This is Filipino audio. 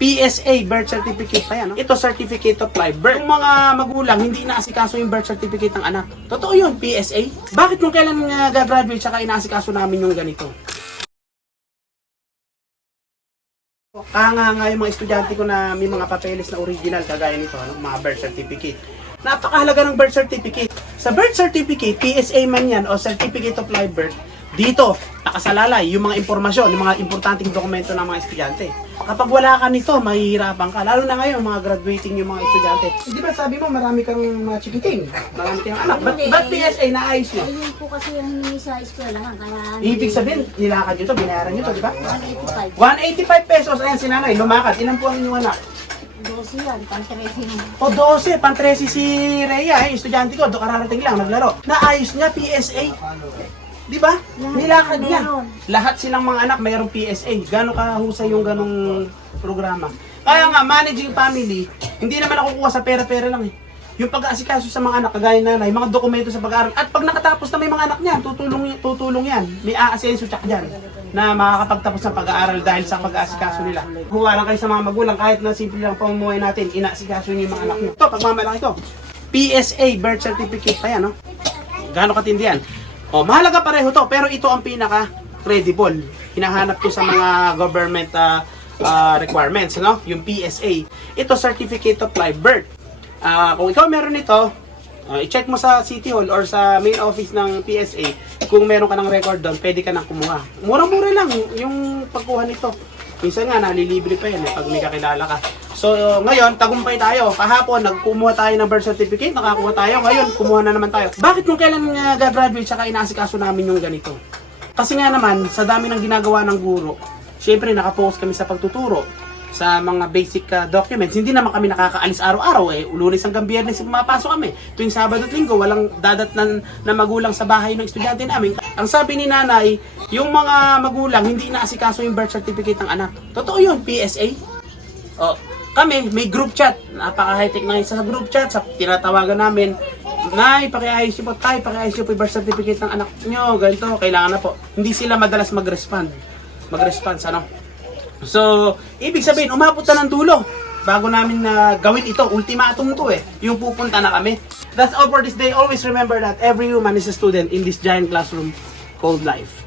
PSA birth certificate pa yan. No? Ito certificate of live birth. Yung mga magulang hindi inaasikaso yung birth certificate ng anak. Totoo yun, PSA. Bakit kung kailan uh, gagraduate saka inaasikaso namin yung ganito? Kaya nga nga yung mga estudyante ko na may mga papeles na original kagaya nito, ano, mga birth certificate. Napakahalaga ng birth certificate. Sa birth certificate, PSA man yan o Certificate of Live Birth, dito, nakasalalay yung mga impormasyon, yung mga importanteng dokumento ng mga estudyante. Kapag wala ka nito, mahihirapan ka. Lalo na ngayon, mga graduating yung mga estudyante. Eh, Di ba sabi mo, marami kang mga chikiting, marami kang anak. Ba't, ba't PSA naayos nyo? Ayun po kasi yung hiningi sa eskwelahan, kaya... Ibig sabihin, nilakad nyo to, binayaran nyo to, di ba? 185. 185 pesos, ayan si nanay, lumakad. Ilan po ang inyong anak? 12 yan, pang 13. O 12, pang 13 si Rhea, eh, estudyante ko, do kararating lang, naglaro. Naayos niya, PSA. Di ba? Nilakad niya. Meron. Lahat silang mga anak mayroong PSA. Gano'ng kahusay yung ganong programa. Kaya nga, managing family, hindi naman ako kuha sa pera-pera lang eh. Yung pag-aasikaso sa mga anak, kagaya nanay, mga dokumento sa pag-aaral. At pag nakatapos na may mga anak niyan, tutulong, tutulong yan. May aasenso tsak dyan na makakapagtapos ng pag-aaral dahil sa pag-aasikaso nila. Huwa lang kayo sa mga magulang, kahit na simple lang pamumuhay natin, inaasikaso niyo yung mga anak niyo. Ito, pagmamalaki to. PSA birth certificate pa yan, no? Gaano katindi yan? O, mahalaga pareho to, pero ito ang pinaka credible. Hinahanap ko sa mga government ah, ah, requirements, no? Yung PSA. Ito, Certificate of Live Birth. Ah, kung ikaw meron nito, ah, i-check mo sa City Hall or sa main office ng PSA kung meron ka ng record doon, pwede ka nang kumuha. Murang-mura lang yung pagkuha nito. Minsan nga, nalilibre pa yan eh, pag may kakilala ka. So, ngayon, tagumpay tayo. Kahapon, nagkumuha tayo ng birth certificate, nakakuha tayo. Ngayon, kumuha na naman tayo. Bakit kung kailan nga gagraduate, saka inaasikaso namin yung ganito? Kasi nga naman, sa dami ng ginagawa ng guro, syempre nakapokus kami sa pagtuturo sa mga basic uh, documents. Hindi naman kami nakakaalis araw-araw eh. Lunes hanggang biyernes pumapasok kami. Tuwing Sabado at Linggo, walang dadatnan na magulang sa bahay ng estudyante namin. Ang sabi ni nanay, yung mga magulang hindi inaasikaso yung birth certificate ng anak. Totoo yun, PSA. Oh, kami, may group chat. Napaka-high-tech na isa sa group chat. Sa tinatawagan namin, Nay, pakiayos niyo po tayo, pakiayos niyo po yung birth certificate ng anak niyo. Ganito, kailangan na po. Hindi sila madalas mag-respond. Mag-response, ano? So, ibig sabihin, umabot na ng dulo. Bago namin na gawin ito, ultimatum to eh. Yung pupunta na kami. That's all for this day. Always remember that every human is a student in this giant classroom called life.